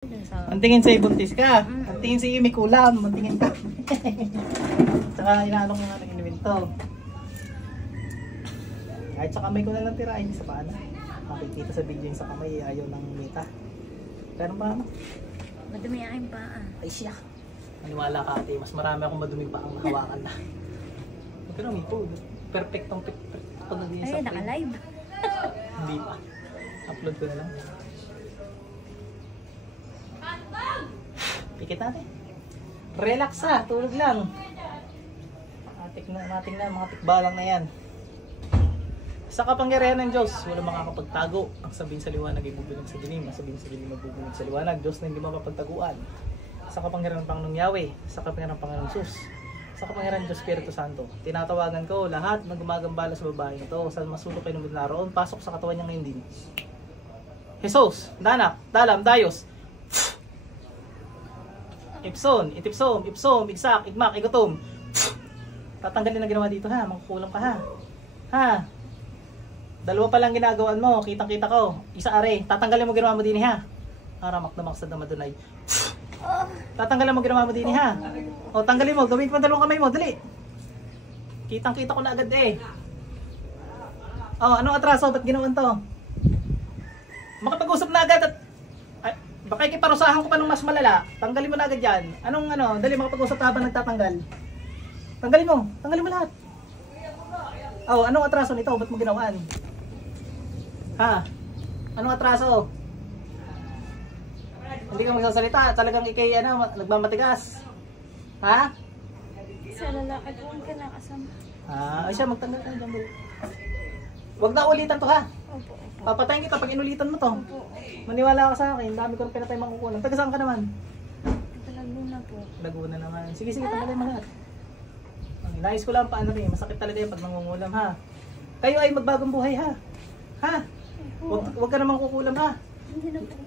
Ang tingin sa'yo, buntis ka. Ang tingin sa'yo, may kulam. Ang tingin ka. Tsaka inaano ko nga ng inuminto. Kahit sa kamay ko na lang tira, hindi sa paana. Makikita sa video yung sa kamay, ayaw ng mita. Pero ba ano? Madumi aking paa. Ay siya. Maniwala ka ate, mas marami akong maduming paang nahawakan na. Pero may po, perfectong pag naging sa Ay, naka-live. Hindi pa. Upload ko na lang. Pikit natin. Relax ha, tulog lang. Matik na, mga tikbalang na yan. Sa kapangyarihan ng Diyos, wala makakapagtago. Ang sabihin sa liwanag ay bubunog sa dilim. Ang sabihin sa dilim ay bubunog sa liwanag. Diyos na hindi mapapagtaguan. Sa kapangyarihan ng Panginoong Yahweh, sa kapangyarihan ng Panginoong Sus, sa kapangyarihan ng Diyos Espiritu Santo, tinatawagan ko lahat ng gumagambala sa babae ito. Sa masulok kayo ng naroon, pasok sa katawan niya ngayon din. Jesus, Danak, Dalam, Dayos, Ipson, Itipsom, Ipsom, Igsak, Igmak, Igutom. Tatanggalin ang ginawa dito ha, mangkukulam ka ha. Ha? Dalawa pa lang ginagawaan mo, kitang-kita ko. Isa are, tatanggalin mo ginawa mo din ha. Aramak na maksad na madunay. Tatanggalin mo ginawa mo din ha. O tanggalin mo, gawin mo dalawang kamay mo, dali. Kitang-kita ko na agad eh. O, anong atraso? Ba't ginawan to? Makapag-usap na agad at ay, baka ikiparusahan ko pa ng mas malala. Tanggalin mo na agad yan. Anong ano, dali makapag-usap habang nagtatanggal. Tanggalin mo lahat. O, anong atraso nito? Ba't mo ginawaan? Ha? Anong atraso? Hindi ka magsasalita, talagang ikay ano, nagmamatigas. Ha? Sa lalaki po ang kinakasama. Ay siya, magtanggal ka dyan. Huwag na ulitan to ha. Opo. Papatayin kita pag inulitan mo to. Opo. Maniwala ka sa akin, dami ko ng pinatay makukulang. Taga saan ka naman? Laguna po. Laguna naman. Sige, tanggalin mo lahat. Nais ko lang paano rin, masakit talaga yung pag nangungulam ha. Kayo ay magbagong buhay ha. Ha? Huwag ka naman kukulam ha. Hindi na po.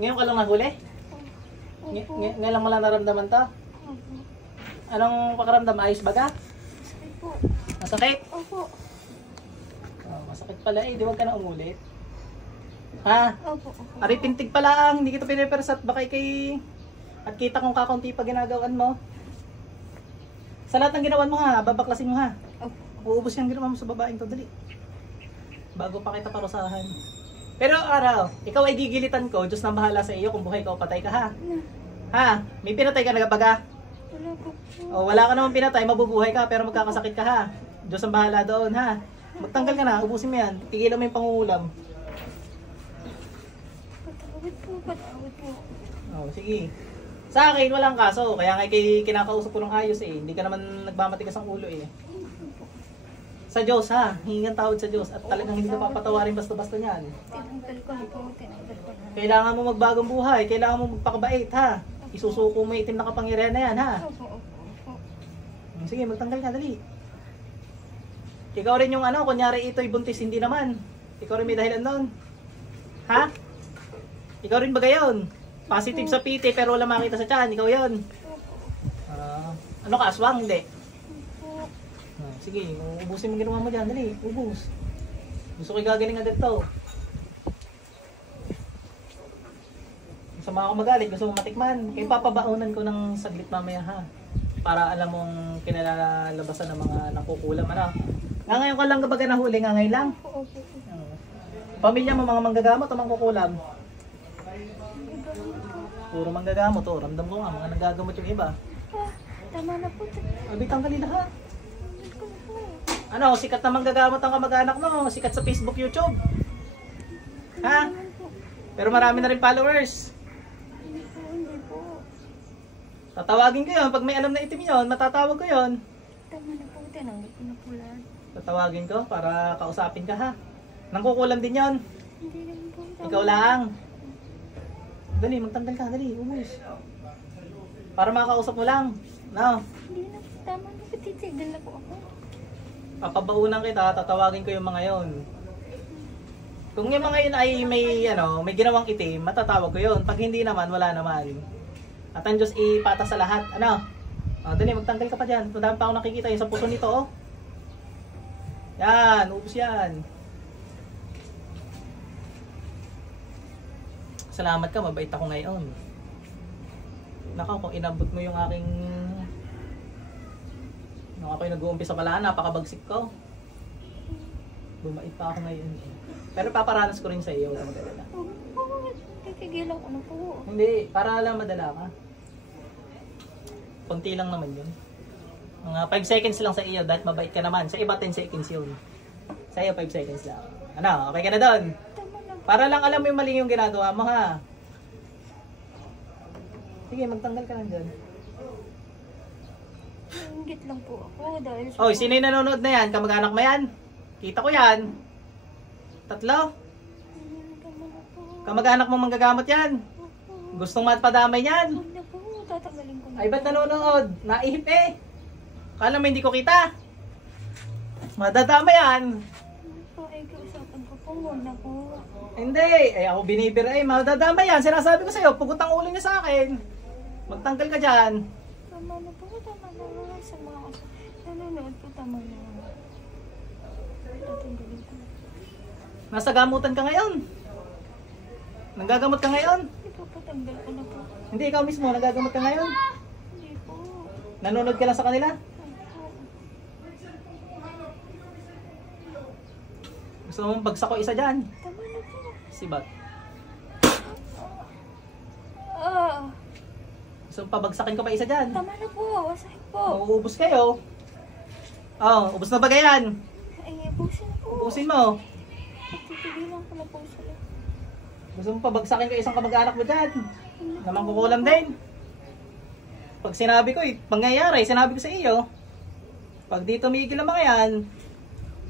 Ngayon ka lang nahuli? Ngayon lang mo lang naramdaman to? Opo. Anong pakaramdam? Ayos baga? Sakit po. Masakit? Opo. Oh, masakit pala eh, di wag ka na umulit. Ha? Opo. Ari pintig pala ang, hindi kita pinipersat, baka kay at kita kung kakaunti pa ginagawan mo. Sa lahat ng ginawan mo ha, babaklasin mo ha. Opo. Uubos yung ginawa mo sa babaeng to, dali. Bago pa kita parusahan. Pero araw, ikaw ay gigilitan ko, Diyos na bahala sa iyo kung buhay ka o patay ka ha. Ha? May pinatay ka na baga? Wala po. O wala ka naman pinatay, mabubuhay ka pero magkakasakit ka ha. Diyos ang bahala doon ha. Magtanggal ka na, ubusin mo yan. Tigilan mo yung pangungulam. Patawid po. Oh, sige. Sa akin, walang kaso. Kaya nga kinakausap ko ng ayos eh. Hindi ka naman nagmamatigas ang ulo eh. Sa Diyos ha, hingan tawad sa Diyos at talagang hindi ka papatawarin basta-basta niyan. Tinanggal ko na po. Kailangan mo magbagong buhay, kailangan mo magpakabait ha. Isusuko mo itim na kapangyarihan na yan ha. Opo. Sige, magtanggal ka, dali. Ikaw rin yung ano, kunyari ito'y buntis, hindi naman. Ikaw rin may dahilan nun. Ha? Ikaw rin ba gayon? Positive sa PT pero wala makita sa tiyan, ikaw yun. Ano ka, aswang? Hindi. Sige, ubusin mo ginawa mo dyan, dali, ubus. Gusto ko gagaling agad to. Gusto mo ako magalit, gusto mo matikman. Kaya papabaunan ko ng saglit mamaya ha. Para alam mong kinalalabasan ng mga nakukulam. Ano? Nga ngayon ka lang kapag nahuli, nga ngayon lang. Opo. Pamilya mo mga manggagamot o mangkukulam? Puro manggagamot to. Ramdam ko nga, mga nanggagamot yung iba. Tama na po. Abi, tanggalin lahat. Ano, sikat na manggagamot ang kamag-anak mo. Sikat sa Facebook, YouTube. Ha? Pero marami na rin followers. Hindi po. Tatawagin ko yun. Pag may alam na itim yun, matatawag ko yun. Tama na po. Tinanggal ko na po lahat. Tatawagin ko para kausapin ka ha. Nangkukulam din yun. Hindi naman po. Ikaw lang. Dali, magtanggal ka. Dali, ubus. Para makakausap mo lang. No? Hindi na po. Tama na po. Titigil na po ako. Papabaunan kita, tatawagin ko yung mga yon. Kung yung mga yun ay may ginawang itim, matatawag ko yun. Pag hindi naman, wala naman. At ang Diyos ipata sa lahat. Ano? Dali, magtanggal ka pa dyan. Madami pa ako nakikita yung sa puso nito, oh. Yan, ubus yan. Salamat ka, mabait ako ngayon. Nakaw, kung inabot mo yung aking... Nung ako'y nag-uumpisa pala, napakabagsik ko. Bumait pa ako ngayon. Pero paparanas ko rin sa iyo. Wala madala. Titigilan ko na po. Hindi, para lang madala ka. Kunti lang naman yun. Mga 5 seconds lang sa iyo dahil mabait ka naman. Sa iba 10 seconds yun. Sa iyo 5 seconds lang. Ano, okay ka na doon? Tama na. Para lang alam mo yung mali yung ginagawa mo ha. Sige, magtanggal ka lang dyan. Ingit lang po ako dahil sa... Oh, sino yung nanonood na yan? Kamag-anak mo yan? Kita ko yan. Tatlo? Tama na po. Kamag-anak mo manggagamot yan? Gustong matpadamay yan? Huwag na po. Tatanggalin ko na. Ay, ba't nanonood? Naihip eh. Kala mo hindi ko kita. Madadama yan. Po, ay kausapan ko po. Huwag na po. Hindi. Ay, ako binibira eh. Madadama yan. Sinasabi ko sa'yo, pugot ang ulo niya sa akin. Magtanggal ka dyan. Tama na po. Tama na. Sa mga nanonood po. Tama na. Tatanggalin ko na. Nasa gamutan ka ngayon. Nanggagamot ka ngayon. Hindi po. Patanggal ko na po. Hindi, ikaw mismo. Nanggagamot ka ngayon. Hindi po. Nanonood ka lang sa kanila. Gusto mong bagsak ko isa dyan. Tama na po. Sibat. Ah. Gusto mong pabagsakin ko pa isa dyan. Tama na po. Masakit po. Mauubos kayo. Oh, ubos na ba yan? Ay, ubusin po. Ubusin mo. Titigilan ko na po sila. Gusto mo pabagsakin ko isang kamag-anak mo dyan. Naman kukulam din. Pag sinabi ko, pangyayari, sinabi ko sa iyo. Pag di tumigil ang mga yan,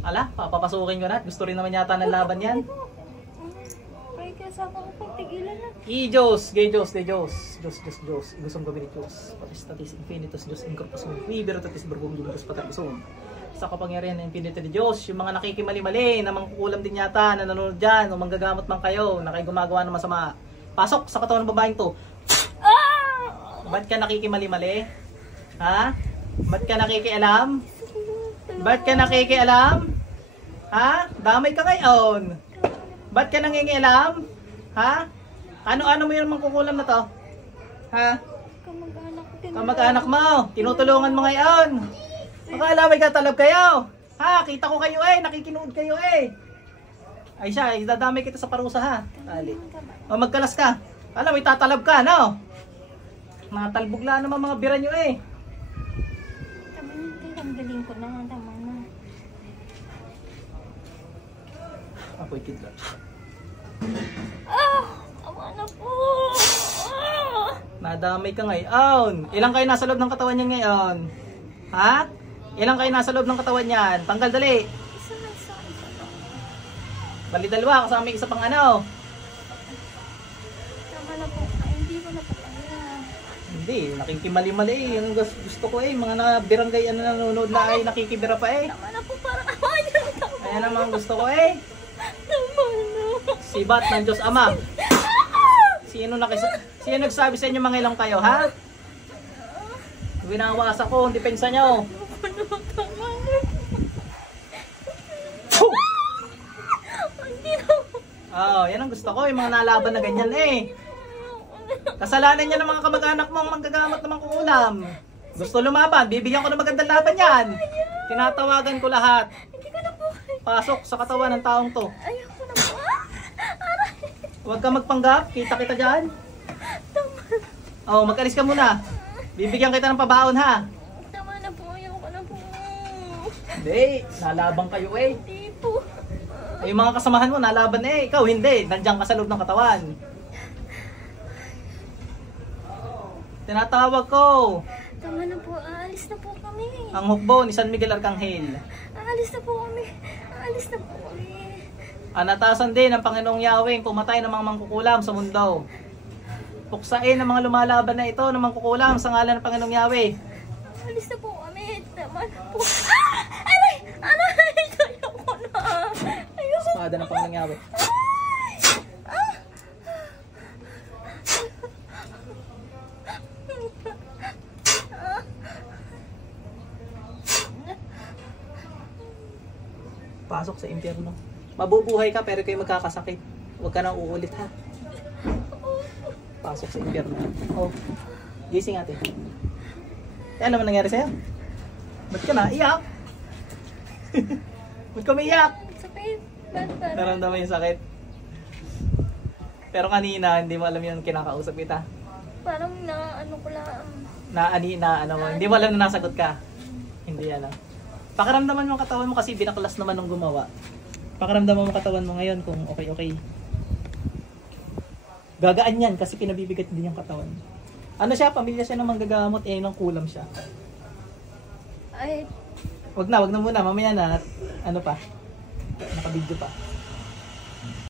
ala, papapasukin ko na. Gusto rin naman yata ng laban yan. Pray ka sa ako pagtigilan na. I-Diyos, gay Diyos, de Diyos. Diyos, Diyos, Diyos. Igusong gabi ni Diyos. Patistatis infinitus, Diyos incorpusum. Libertatis verbum Diyos patabisum. Sa kapangyarihan ng infinito de Diyos, yung mga nakikimali-mali, na mangkukulam din yata, na nanonood dyan, o manggagamot man kayo, na kayo gumagawa ng masama. Pasok sa katawan ng babaeng to. Ba't ka nakikimali-mali? Ha? Ba't ka nakikialam? Ba't ka nakikialam? Ha? Damay ka ngayon. Ba't ka nangingialam? Ha? Ano-ano mo yung mangkukulam na to? Ha? Kamag-anak din. Kamag-anak mo, tinutulungan mo ngayon. Makaalaway ka talab kayo. Ha? Kita ko kayo eh, nakikinood kayo eh. Ay siya, idadamay kita sa parusa ha. Ali. O magkalas ka. Alam, itatalab ka, no? Natalbugla naman mga bira nyo eh. Tama na, tanggalin ko na. Tama na. Apoy kidlat. Tama na po. Nadamay ka ngayon. Ilang kayo nasa loob ng katawan niya ngayon? Ha? Ilang kayo nasa loob ng katawan niyan? Tanggal dali. Isa lang. Bali dalawa, kasama yung isa pang ano. Tama na po. Ay, hindi ko na po kaya. Hindi, nakikimali-mali eh. Yung gusto ko eh, mga nabiranggay ano nanonood na ay nakikibira pa eh. Tama na po, parang awan yung tama. Ayan naman gusto ko eh. Tama na. Sibat ng Diyos Ama. Sino nagsabi sa inyo mga ilang kayo, ha? Winawas ako, depensa nyo. Tama na. Hindi na po. Oh, yan ang gusto ko, yung mga nalaban na ganyan eh. Kasalanan niya ng mga kamag-anak mo ang manggagamot ng mga kukulam. Gusto lumaban, bibigyan ko ng magandang laban yan. Tinatawagan ko lahat. Hindi ko na po. Pasok sa katawan ng taong to. Ayoko na po. Huwag ka magpanggap, kita dyan. Oh, mag-alis ka muna. Bibigyan kita ng pabaon ha. Tama na po, ayoko na po. Hindi, nalaban kayo eh. Hindi po. Ay, yung mga kasamahan mo, nalaban eh. Ikaw hindi, nandiyan ka sa loob ng katawan. Tinatawag ko. Tama na po, aalis na po kami. Ang hukbo ni San Miguel Arcangel. Aalis na po kami. Aalis na po kami. Anatasan din ng Panginoong Yahweh pumatay ng mga mangkukulam sa mundo. Puksain ang mga lumalaban na ito ng mangkukulam sa ngalan ng Panginoong Yahweh. Aalis na po kami. Tama na po. Aray! Aray! Ayoko na. Ayoko. Espada ng Panginoong Yahweh. Pasok sa impyerno. Mabubuhay ka pero kayo magkakasakit. Huwag ka nang uulit ha. Pasok sa impyerno. Oh. Gising ate. Alam mo nangyari sa'yo? Ba't ka naiyak? Ba't ka umiyak? Sakit. Ba't parang? Naramdaman yung sakit. Pero kanina, hindi mo alam yung kinakausap kita. Parang na ano ko lang. Hindi mo alam na nasagot ka. Hindi alam. Pakiramdaman mo ang katawan mo kasi binaklas naman nung gumawa. Pakiramdaman mo ang katawan mo ngayon kung okay. Gagaan yan kasi pinabibigat din yung katawan. Ano siya? Pamilya siya ng manggagamot, ng kulam siya. Ay, Wag na muna. Mamaya na. Ano pa? Nakabidyo pa.